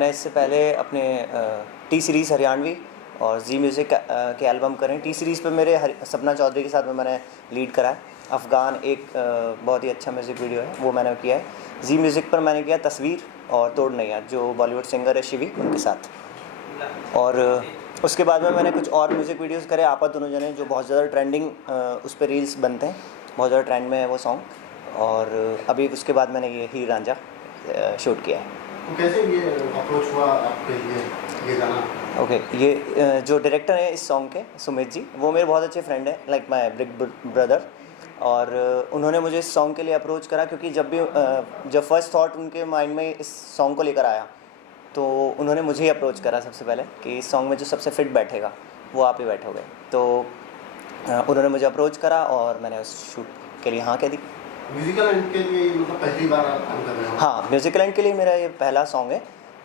मैंने इससे पहले अपने टी सीरीज़ हरियाणवी और जी म्यूज़िक के एल्बम करें। टी सीरीज़ पे मेरे सपना चौधरी के साथ में मैंने लीड करा है। अफ़गान एक बहुत ही अच्छा म्यूज़िक वीडियो है, वो मैंने किया है। जी म्यूज़िक पर मैंने किया तस्वीर और तोड़ नैया, जो बॉलीवुड सिंगर है शिवी, उनके साथ। और उसके बाद में मैंने कुछ और म्यूज़िक वीडियोस करे, आपा दोनों जने, जो बहुत ज़्यादा ट्रेंडिंग उस पर रील्स बनते हैं, बहुत ज़्यादा ट्रेंड में है वो सॉन्ग। और अभी उसके बाद मैंने ये हीर रांझा शूट किया है। तो कैसे ये अप्रोच हुआ आपके लिए ये गाना? ओके, ये जो डायरेक्टर हैं इस सॉन्ग के, सुमित जी, वो मेरे बहुत अच्छे फ्रेंड हैं, लाइक माय बिग ब्रदर। और उन्होंने मुझे इस सॉन्ग के लिए अप्रोच करा, क्योंकि जब फर्स्ट थॉट उनके माइंड में इस सॉन्ग को लेकर आया, तो उन्होंने मुझे ही अप्रोच करा सबसे पहले कि इस सॉन्ग में जो सबसे फिट बैठेगा वो आप ही बैठोगे। तो उन्होंने मुझे अप्रोच करा और मैंने उस शूट के लिए हाँ कह दी। म्यूजिकल एंड के लिए मतलब पहली बार आप काम कर रहे हो? हाँ, म्यूज़िकल एंड के लिए मेरा ये पहला सॉन्ग है।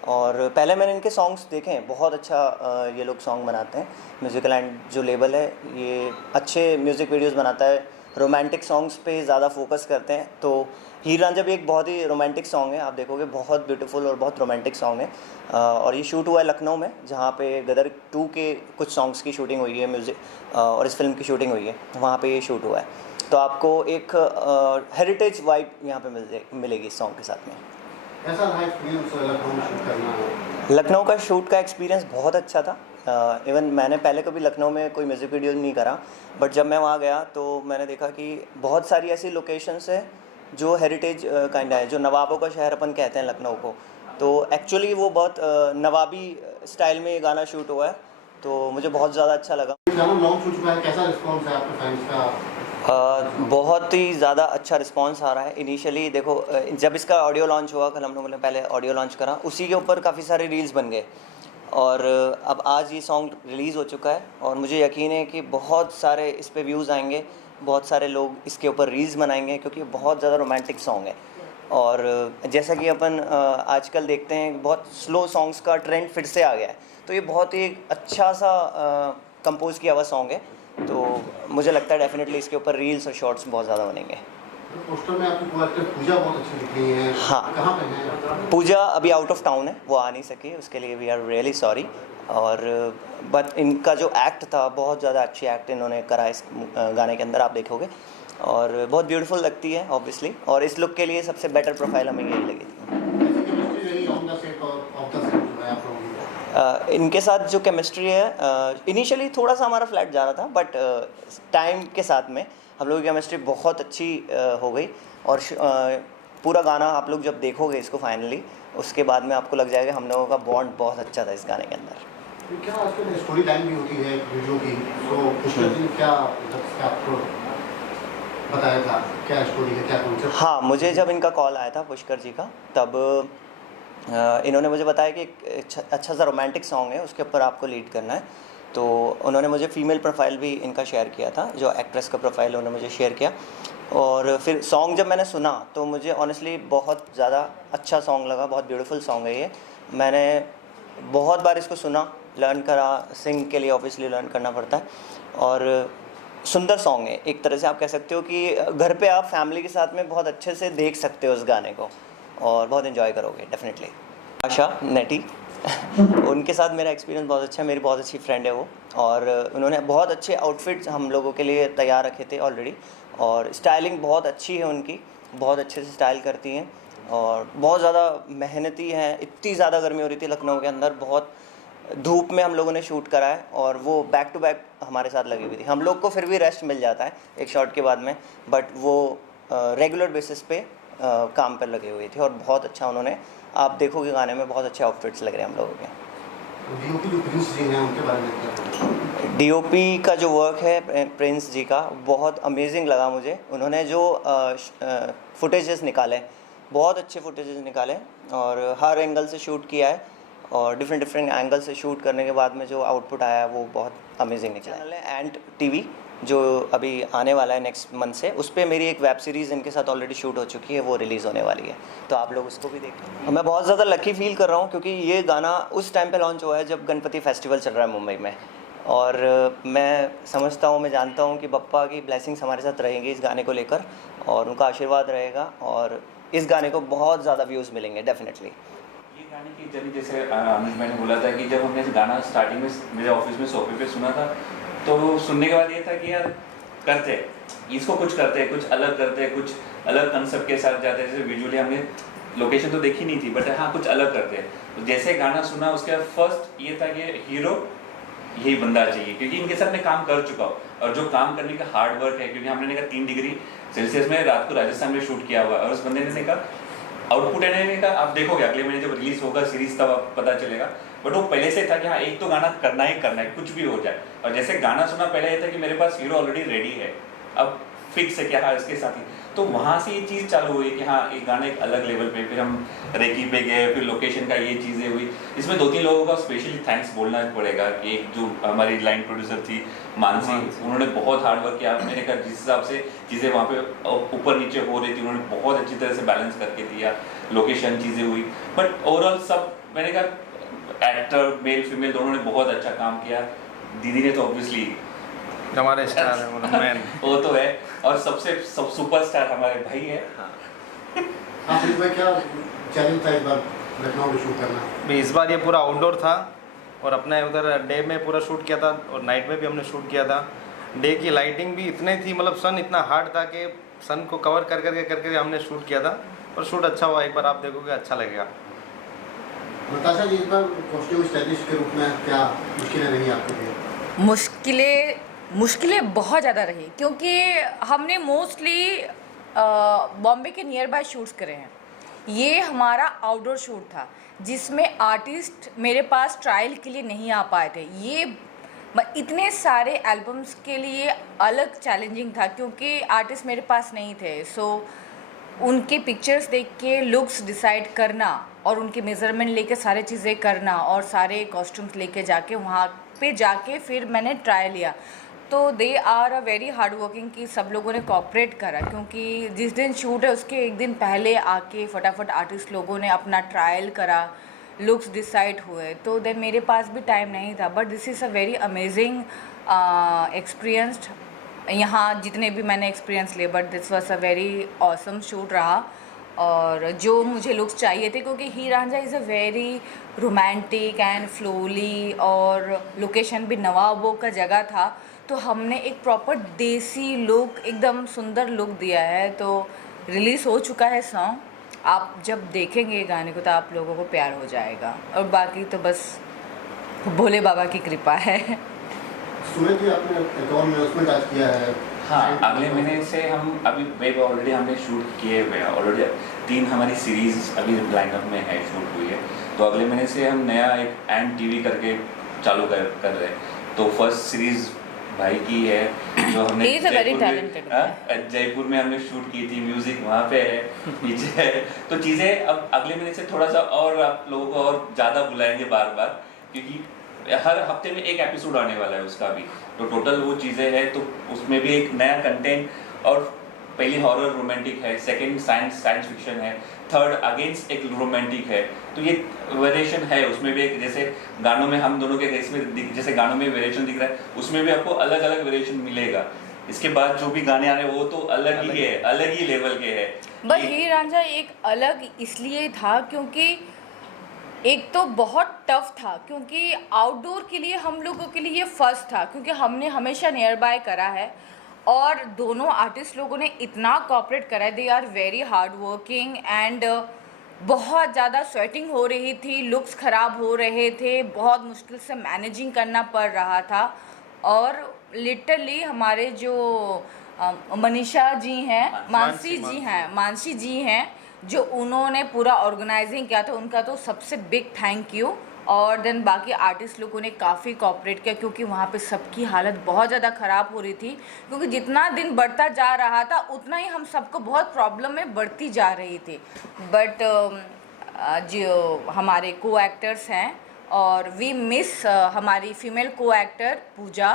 और पहले मैंने इनके सॉन्ग्स देखे हैं, बहुत अच्छा ये लोग सॉन्ग बनाते हैं। म्यूज़िकल एंड जो लेबल है ये अच्छे म्यूज़िक वीडियोस बनाता है, रोमांटिक सॉन्ग्स पे ज़्यादा फोकस करते हैं। तो हीर रांझा भी एक बहुत ही रोमांटिक सॉन्ग है, आप देखोगे बहुत ब्यूटीफुल और बहुत रोमांटिक सॉन्ग है। और ये शूट हुआ है लखनऊ में, जहाँ पे गदर 2 के कुछ सॉन्ग्स की शूटिंग हुई है, म्यूज़िक और इस फिल्म की शूटिंग हुई है, वहाँ पे ये शूट हुआ है। तो आपको एक हेरिटेज वाइब यहाँ पे मिलेगी इस सॉन्ग के साथ में। ऐसा रहा एक्सपीरियंस लखनऊ शूट करना? लखनऊ का शूट का एक्सपीरियंस बहुत अच्छा था। इवन मैंने पहले कभी लखनऊ में कोई म्यूज़िक वीडियो नहीं करा, बट जब मैं वहाँ गया तो मैंने देखा कि बहुत सारी ऐसी लोकेशंस है जो हेरिटेज काइंड है, जो नवाबों का शहर अपन कहते हैं लखनऊ को। तो एक्चुअली वो बहुत नवाबी स्टाइल में ये गाना शूट हुआ है, तो मुझे बहुत ज़्यादा अच्छा लगा। गाना लॉन्च हो चुका है, कैसा रिस्पॉन्स है आपके फैंस का? बहुत ही ज़्यादा अच्छा रिस्पांस आ रहा है। इनिशियली देखो, जब इसका ऑडियो लॉन्च हुआ, कल हम लोगों ने पहले ऑडियो लॉन्च करा, उसी के ऊपर काफ़ी सारे रील्स बन गए। और अब आज ये सॉन्ग रिलीज़ हो चुका है और मुझे यकीन है कि बहुत सारे इस पे व्यूज़ आएंगे, बहुत सारे लोग इसके ऊपर रील्स बनाएंगे, क्योंकि बहुत ज़्यादा रोमांटिक सॉन्ग है। और जैसा कि अपन आजकल देखते हैं, बहुत स्लो सॉन्ग्स का ट्रेंड फिर से आ गया है, तो ये बहुत ही अच्छा सा कंपोज़ किया हुआ सॉन्ग है। तो मुझे लगता है डेफिनेटली इसके ऊपर रील्स और शॉर्ट्स बहुत ज़्यादा बनेंगे। तो पोस्टर में आपकी को पूजा बहुत अच्छी दिख रही है। हाँ, कहाँ पे है? पूजा अभी आउट ऑफ टाउन है, वो आ नहीं सकी, उसके लिए वी आर रियली सॉरी। और बट इनका जो एक्ट था, बहुत ज़्यादा अच्छी एक्ट इन्होंने करा इस गाने के अंदर, आप देखोगे, और बहुत ब्यूटीफुल लगती है ऑब्वियसली। और इस लुक के लिए सबसे बेटर प्रोफाइल हमें यही लगी थी। इनके साथ जो केमिस्ट्री है, इनिशियली थोड़ा सा हमारा फ्लैट जा रहा था, बट टाइम के साथ में हम लोगों की केमिस्ट्री बहुत अच्छी हो गई। और पूरा गाना आप लोग जब देखोगे इसको फाइनली, उसके बाद में आपको लग जाएगा हम लोगों का बॉन्ड बहुत अच्छा था इस गाने के अंदर। तो क्या आजकल स्टोरी लाइन भी होती है वीडियो की, तो पुष्कर जी ने क्या आपको बताया था, क्या स्टोरी है, क्या कॉन्सेप्ट? हाँ, मुझे जब इनका कॉल आया था पुष्कर जी का, तब इन्होंने मुझे बताया कि एक अच्छा सा रोमांटिक सॉन्ग है, उसके ऊपर आपको लीड करना है। तो उन्होंने मुझे फ़ीमेल प्रोफाइल भी इनका शेयर किया था, जो एक्ट्रेस का प्रोफाइल उन्होंने मुझे शेयर किया। और फिर सॉन्ग जब मैंने सुना तो मुझे ऑनेस्टली बहुत ज़्यादा अच्छा सॉन्ग लगा, बहुत ब्यूटीफुल सॉन्ग है ये। मैंने बहुत बार इसको सुना, लर्न करा, सिंग के लिए ऑब्वियसली लर्न करना पड़ता है। और सुंदर सॉन्ग है, एक तरह से आप कह सकते हो कि घर पे आप फैमिली के साथ में बहुत अच्छे से देख सकते हो उस गाने को, और बहुत इन्जॉय करोगे डेफिनेटली। आशा नेटी उनके साथ मेरा एक्सपीरियंस बहुत अच्छा है, मेरी बहुत अच्छी फ्रेंड है वो। और उन्होंने बहुत अच्छे आउटफिट्स हम लोगों के लिए तैयार रखे थे ऑलरेडी, और स्टाइलिंग बहुत अच्छी है उनकी, बहुत अच्छे से स्टाइल करती हैं और बहुत ज़्यादा मेहनती हैं। इतनी ज़्यादा गर्मी हो रही थी लखनऊ के अंदर, बहुत धूप में हम लोगों ने शूट करा है, और वो बैक टू बैक हमारे साथ लगी हुई थी। हम लोग को फिर भी रेस्ट मिल जाता है एक शॉट के बाद में, बट वो रेगुलर बेसिस पे काम पर लगे हुए थे, और बहुत अच्छा उन्होंने, आप देखोगे गाने में बहुत अच्छे आउटफिट्स लग रहे हैं हम लोगों के। डीओपी जो प्रिंस जी हैं उनके बारे में क्या? डीओपी का जो वर्क है प्रिंस जी का, बहुत अमेजिंग लगा मुझे। उन्होंने जो फुटेजेस निकाले, बहुत अच्छे फुटेजेस निकाले, और हर एंगल से शूट किया है, और डिफरेंट एंगल से शूट करने के बाद में जो आउटपुट आया है वो बहुत अमेजिंग निकला है। एंड टीवी जो अभी आने वाला है नेक्स्ट मंथ से, उस पर मेरी एक वेब सीरीज़ इनके साथ ऑलरेडी शूट हो चुकी है, वो रिलीज़ होने वाली है, तो आप लोग उसको भी देखें। मैं बहुत ज़्यादा लकी फील कर रहा हूँ, क्योंकि ये गाना उस टाइम पे लॉन्च हुआ है जब गणपति फेस्टिवल चल रहा है मुंबई में, और मैं समझता हूँ, मैं जानता हूँ कि बप्पा की ब्लेसिंग्स हमारे साथ रहेंगी इस गाने को लेकर, और उनका आशीर्वाद रहेगा, और इस गाने को बहुत ज़्यादा व्यूज़ मिलेंगे डेफिनेटली। गाने की जर्नी जैसे अनुज मैंने बोला था कि जब हमने गाना स्टार्टिंग में मेरे ऑफिस में सोफे पे सुना था, तो सुनने के बाद ये था कि यार करते हैं इसको, कुछ करते हैं, कुछ अलग करते हैं, कुछ अलग कंसेप्ट के साथ जाते हैं। जैसे विजुअली हमने लोकेशन तो देखी नहीं थी, बट हाँ कुछ अलग करते हैं। तो जैसे गाना सुना उसके बाद फर्स्ट ये था कि हीरो यही बंदा चाहिए, क्योंकि इनके साथ मैं काम कर चुका हूँ और जो काम करने का हार्ड वर्क है, क्योंकि हमने कहा 3 डिग्री सेल्सियस में रात को राजस्थान में शूट किया हुआ, और उस बंदे ने कहा आउटपुट है का आप देखोगे अगले महीने जब रिलीज होगा सीरीज तब आप पता चलेगा। बट वो पहले से था कि हाँ एक तो गाना करना ही करना है, कुछ भी हो जाए। और जैसे गाना सुना पहले ये था कि मेरे पास हीरो ऑलरेडी रेडी है, अब फिक्स है कि हाँ इसके साथ ही। तो वहाँ से ये चीज़ चालू हुई कि हाँ एक गाना एक अलग लेवल पे, फिर हम रेकी पे गए, फिर लोकेशन का ये चीज़ें हुई। इसमें 2-3 लोगों का स्पेशली थैंक्स बोलना पड़ेगा कि एक जो हमारी लाइन प्रोड्यूसर थी मानसी, उन्होंने बहुत हार्ड वर्क किया। मैंने कहा जिस हिसाब से चीज़ें वहाँ पे ऊपर नीचे हो रही थी उन्होंने बहुत अच्छी तरह से बैलेंस करके दिया, लोकेशन चीज़ें हुई। बट ओवरऑल सब मैंने कहा एक्टर मेल फीमेल दोनों ने बहुत अच्छा काम किया। दीदी ने तो ऑब्वियसली हमारे स्टार है, मतलब मैन वो तो है, और सबसे सुपरस्टार हमारे भाई है। हाँ फिर भाई क्या चैलेंज था इस बार लखनऊ में शूट करना? भी इस बार ये पूरा आउटडोर था और अपने उधर डे में पूरा शूट किया था और नाइट में भी हमने शूट किया था। डे की लाइटिंग भी इतनी थी, मतलब सन इतना हार्ड था कि सन को कवर कर करके हमने शूट किया था और शूट अच्छा हुआ। एक बार आप देखोगे अच्छा लगेगा। नताशा जी, इस बार कॉस्ट्यूम स्टाइलिस्ट के रूप में क्या मुश्किलें रही आपके लिए? मुश्किलें बहुत ज़्यादा रही, क्योंकि हमने मोस्टली बॉम्बे के नियर बाय शूट्स करे हैं। ये हमारा आउटडोर शूट था जिसमें आर्टिस्ट मेरे पास ट्रायल के लिए नहीं आ पाए थे। ये इतने सारे एल्बम्स के लिए अलग चैलेंजिंग था क्योंकि आर्टिस्ट मेरे पास नहीं थे। सो उनके पिक्चर्स देख के लुक्स डिसाइड करना और उनके मेज़रमेंट लेके सारे चीज़ें करना और सारे कॉस्ट्यूम्स लेके जाके वहाँ पे जाके फिर मैंने ट्राई लिया। तो they are a very hard working कि सब लोगों ने कोऑपरेट करा, क्योंकि जिस दिन शूट है उसके एक दिन पहले आके फटाफट आर्टिस्ट लोगों ने अपना ट्रायल करा, लुक्स डिसाइड हुए। तो देन मेरे पास भी टाइम नहीं था, but this is a very amazing experienced. यहाँ जितने भी मैंने एक्सपीरियंस लिए, but this was a very awesome shoot रहा। और जो मुझे लुक्स चाहिए थे, क्योंकि Heer Ranjha is a very romantic and flowy और लोकेशन भी नवाबों का जगह था, तो हमने एक प्रॉपर देसी लुक, एकदम सुंदर लुक दिया है। तो रिलीज़ हो चुका है सॉन्ग, आप जब देखेंगे गाने को तो आप लोगों को प्यार हो जाएगा। और बाकी तो बस भोले बाबा की कृपा है। सूरज जी, आपने एक और अनाउंसमेंट आज किया है। हाँ, अगले महीने से हम अभी वेब ऑलरेडी हमने शूट किए हुए हैं, ऑलरेडी 3 हमारी सीरीज़ अभी लाइनअप में है, शूट हुई है। तो अगले महीने से हम नया एक एंड टीवी करके चालू कर रहे हैं। तो फर्स्ट सीरीज़ भाई की है जो हमने जयपुर में हमने शूट की थी, म्यूज़िक वहाँ पे है पीछे है। तो चीज़ें अब अगले महीने से थोड़ा सा और आप लोगों को और ज़्यादा बुलाएंगे बार बार, क्योंकि हर हफ्ते में एक एपिसोड आने वाला है उसका भी। तो टोटल वो चीज़ें हैं, तो उसमें भी एक नया कंटेंट, और पहली हॉरर रोमांटिक है, सेकंड साइंस फिक्शन है, थर्ड अगेंस्ट एक रोमांटिक है। तो ये वेरिएशन है उसमें भी। एक जैसे गानों में हम दोनों के इसमें जैसे गानों में वेरिएशन दिख रहा है, उसमें भी आपको अलग अलग वेरिएशन मिलेगा। इसके बाद जो भी गाने आ रहे हैं वो तो अलग ही है, अलग ही लेवल के है। बस हीर रांझा एक अलग इसलिए था क्योंकि एक तो बहुत टफ था, क्योंकि आउटडोर के लिए हम लोगों के लिए ये फर्स्ट था, क्योंकि हमने हमेशा नियर बाय करा है और दोनों आर्टिस्ट लोगों ने इतना कोऑपरेट करा है। They are very hard working and बहुत ज़्यादा स्वेटिंग हो रही थी, लुक्स ख़राब हो रहे थे, बहुत मुश्किल से मैनेजिंग करना पड़ रहा था। और लिटरली हमारे जो मनीषा जी हैं, मानसी जी हैं, जो उन्होंने पूरा ऑर्गेनाइजिंग किया था, उनका तो सबसे बिग थैंक यू। और देन बाकी आर्टिस्ट लोगों ने काफ़ी कोऑपरेट किया, क्योंकि वहाँ पे सबकी हालत बहुत ज़्यादा ख़राब हो रही थी, क्योंकि जितना दिन बढ़ता जा रहा था उतना ही हम सबको बहुत प्रॉब्लम में बढ़ती जा रही थी। बट जो हमारे को एक्टर्स हैं, और वी मिस हमारी फीमेल को एक्टर पूजा,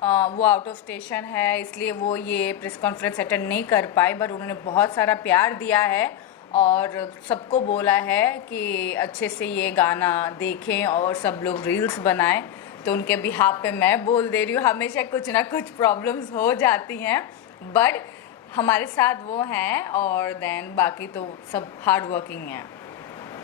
वो आउट ऑफ स्टेशन है, इसलिए वो ये प्रेस कॉन्फ्रेंस अटेंड नहीं कर पाई। बट उन्होंने बहुत सारा प्यार दिया है और सबको बोला है कि अच्छे से ये गाना देखें और सब लोग रील्स बनाएं। तो उनके बिहाफ पे मैं बोल दे रही हूँ, हमेशा कुछ ना कुछ प्रॉब्लम्स हो जाती हैं, बट हमारे साथ वो हैं। और देन बाकी तो सब हार्ड वर्किंग हैं।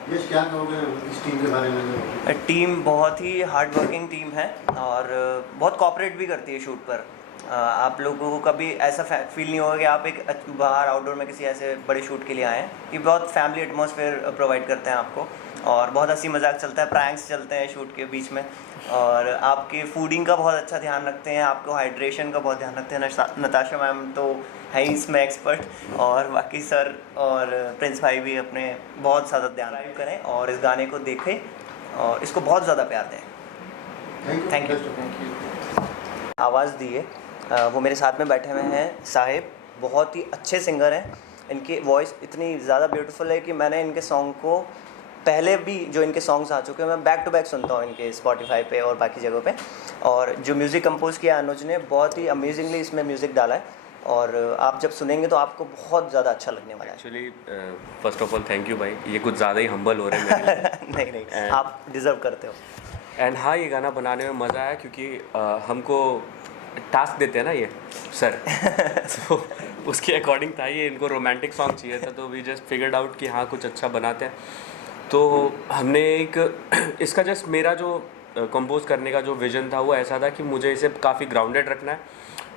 यश क्या कहोगे इस टीम के बारे में? टीम बहुत ही हार्ड वर्किंग टीम है और बहुत कॉपरेट भी करती है शूट पर। आप लोगों को कभी ऐसा फील नहीं होगा कि आप एक बाहर आउटडोर में किसी ऐसे बड़े शूट के लिए आए हैं। ये बहुत फैमिली एटमॉस्फेयर प्रोवाइड करते हैं आपको और बहुत हंसी मजाक चलता है, प्रैंक्स चलते हैं शूट के बीच में और आपके फूडिंग का बहुत अच्छा ध्यान रखते हैं, आपको हाइड्रेशन का बहुत ध्यान रखते हैं। नताशा मैम तो है ही इसमें एक्सपर्ट और बाकी सर और प्रिंस भाई भी अपने बहुत ज़्यादा ध्यान करें और इस गाने को देखें और इसको बहुत ज़्यादा प्यार दें। Thank you. आवाज़ दी है वो मेरे साथ में बैठे हुए हैं साहिब, बहुत ही अच्छे सिंगर हैं। इनकी वॉइस इतनी ज़्यादा ब्यूटीफुल है कि मैंने इनके सॉन्ग को पहले भी जो इनके सॉन्ग्स आ चुके हैं मैं बैक टू बैक सुनता हूँ इनके स्पॉटिफाई पे और बाकी जगहों पे। और जो म्यूज़िक कंपोज किया अनुज ने बहुत ही अमेजिंगली इसमें म्यूज़िक डाला है और आप जब सुनेंगे तो आपको बहुत ज़्यादा अच्छा लगने वाला है। Actually first of all thank you भाई, ये कुछ ज़्यादा ही हम्बल हो रहे हैं मेरे लिए। नहीं आप डिज़र्व करते हो। एंड हाँ, ये गाना बनाने में मज़ा आया क्योंकि हमको टास्क देते हैं ना ये सर तो उसके अकॉर्डिंग था ये, इनको रोमांटिक सॉन्ग चाहिए था तो वी जस्ट फिगर्ड आउट कि हाँ कुछ अच्छा बनाते हैं। तो हमने एक इसका जस्ट मेरा जो कंपोज करने का जो विज़न था वो ऐसा था कि मुझे इसे काफ़ी ग्राउंडेड रखना है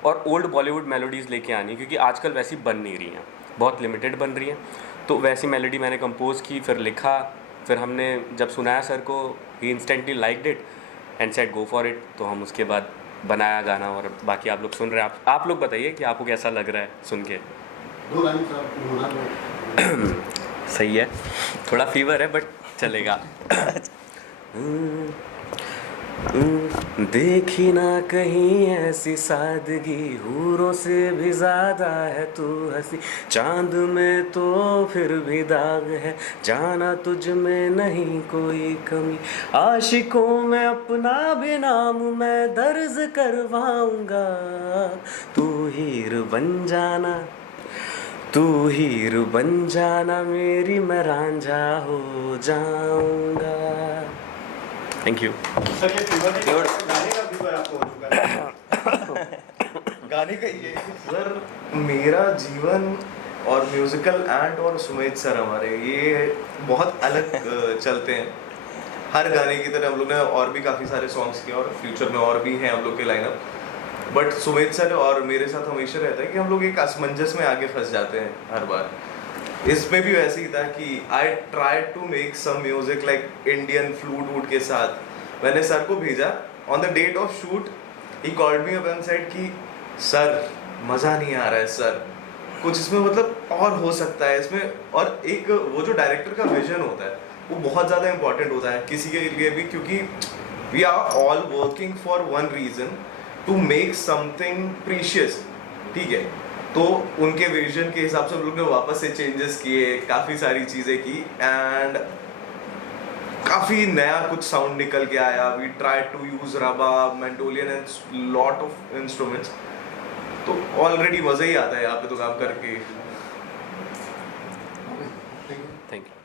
और ओल्ड बॉलीवुड मेलोडीज़ लेके आनी, क्योंकि आजकल वैसी बन नहीं रही हैं, बहुत लिमिटेड बन रही हैं। तो वैसी मेलोडी मैंने कंपोज़ की, फिर लिखा, फिर हमने जब सुनाया सर को ही instantly liked it and said go for it. तो हम उसके बाद बनाया गाना और बाकी आप लोग सुन रहे हैं। आप लोग बताइए कि आपको कैसा लग रहा है सुन के? दो लाइन सर सही है, थोड़ा फीवर है बट चलेगा। देखी ना कहीं ऐसी सादगी, हूरों से भी ज़्यादा है तू हंसी, चांद में तो फिर भी दाग है, जाना तुझ में नहीं कोई कमी, आशिकों में अपना भी नाम मैं दर्ज करवाऊंगा, तू हीर बन जाना, तू हीर बन जाना मेरी, मैं रांझा हो जाऊंगा। Thank you. सर ये फीवर गाने का फीवर आपको हो चुका है? गाने का ये सर, मेरा जीवन और म्यूजिकल एंड और सुमेध सर हमारे ये बहुत अलग चलते हैं। हर गाने की तरह हम लोग ने और भी काफ़ी सारे सॉन्ग्स किए और फ्यूचर में और भी हैं हम लोग के लाइनअप, बट सुमेध सर और मेरे साथ हमेशा रहता है कि हम लोग एक असमंजस में आगे फंस जाते हैं हर बार। इसमें भी वैसे ही था कि I try to make some music like Indian flute वूट के साथ। मैंने सर को भेजा on the date of shoot, he called me up and said कि सर मज़ा नहीं आ रहा है सर, कुछ इसमें मतलब और हो सकता है इसमें। और एक वो जो डायरेक्टर का विजन होता है वो बहुत ज़्यादा इंपॉर्टेंट होता है किसी के लिए भी, क्योंकि we are all working for one reason, to make something precious, ठीक है। तो उनके विजन के हिसाब से हम लोग ने वापस से चेंजेस किए, काफ़ी सारी चीज़ें की एंड काफ़ी नया कुछ साउंड निकल के आया। We try to use rava, mandolin and lot of instruments. तो ऑलरेडी मज़ा ही आता है यहाँ पे तो काम करके। Thank you.